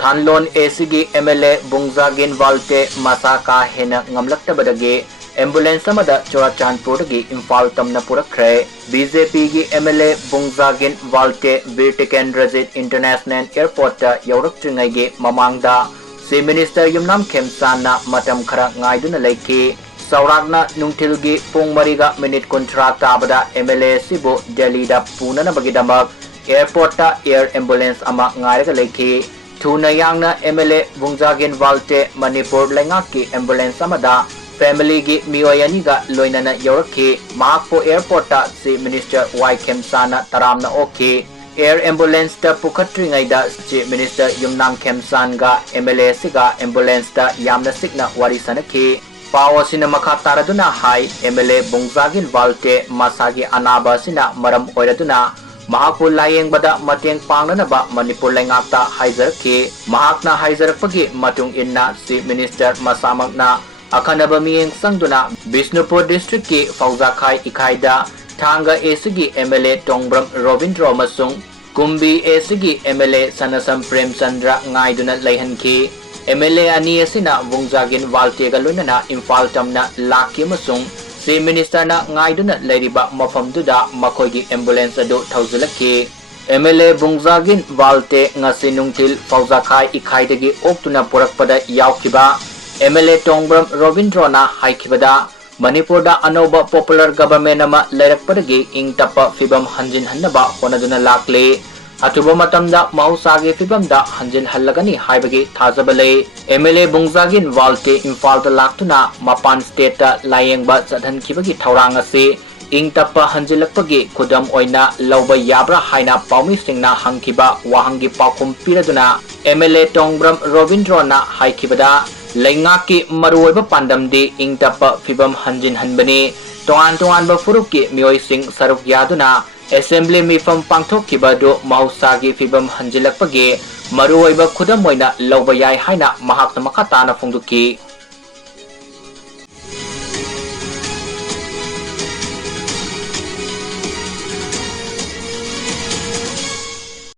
Thanlon ACG MLA Vungzagin Valte Masaka Hena Ngamlaktabadagi Ambulance Amada Churachandpurdagi Imphal Tamna Pangkhre BJP gi MLA Vungzagin Valte Virtiken Razit International Airport Yauraktrinaigi Mamangda Si Minister Yumnam Khemsana Matam Khara Ngaiduna Laiki Saurakna Nungtilgi Pung Mariga Minute Contract Abada MLA Sibu Delhi da Punana Bagidamak Airport Air Ambulance Ama Ngairaga Laiki Thuna Yangna MLA Vungzagin Valte Manipur Lengaki Ambulance Amada Family gi Mioyaniga Loinana Yoraki Mahakpo Airport si Minister Y Khemsana Taramna Oki Air Ambulance ta Pukhatringaida Chief Minister Yumnam Khemsan ga MLA siga Ambulance ta Yamna Sikna Warisanaki Pao sina Makataraduna Hai MLA Vungzagin Valte Masagi Anaba sina Maram Oiraduna Mahakpo Layeng Bada Mateng Pangnanaba Manipur Lengakta Haizarki Mahakna Haizarpagi Matung Inna si Minister Masamagna Akanaba Miyeng Sangduna Bisnupur District ki Fauzakai Ikaida Thanga ACG MLA Tongbram Rovindro Masung Kumbi ACG MLA Sanasam Prem Chandra Ngaiduna Laihanki MLA Ani Asina Vungzagin Valte Galunana Imphal Tamna Laki Masung Si Minister na Ngaiduna Lairiba Mafamduda Makoigi Ambulance Ado Tauzilaki MLA Vungzagin Valte Ngasi Nungtil Fauzakai Ikaidagi Oktuna Purakpada Yaukiba MLA Tongbram Rovindrona Haikibada Manipur da Anoba Popular Government ama Lairakpadagi Ing Tapa Fibam Hanjin Hannaba Honaduna Lakle Atuba Matamda Mahusagi Fibam da Hanjin Hallagani Haibagi Thazabale MLA Vungzagin Valte Imphal Da Laktuna Mapan State da Layengba Zadhan Kibagi Taurangasi Ing Tapa Hanjilakpagi Kudam Oina Lauba Yabra Haina Paumi Singna Hangkiba Wahangi Pakum Piraduna MLA Tongbram Rovindrona Haikibada Lengaki Maruiba Pandamdi Ing Tapa Fibam Hanjin Hanbani Tongan ba Furuki Mioi Sing Saruk Yaduna Assembly Mifam Pangthok Kibado Mahusagi Fibam Hanjilakpagi Maruiba Kudamoina Laubayai Haina Mahakta Makatana Funduki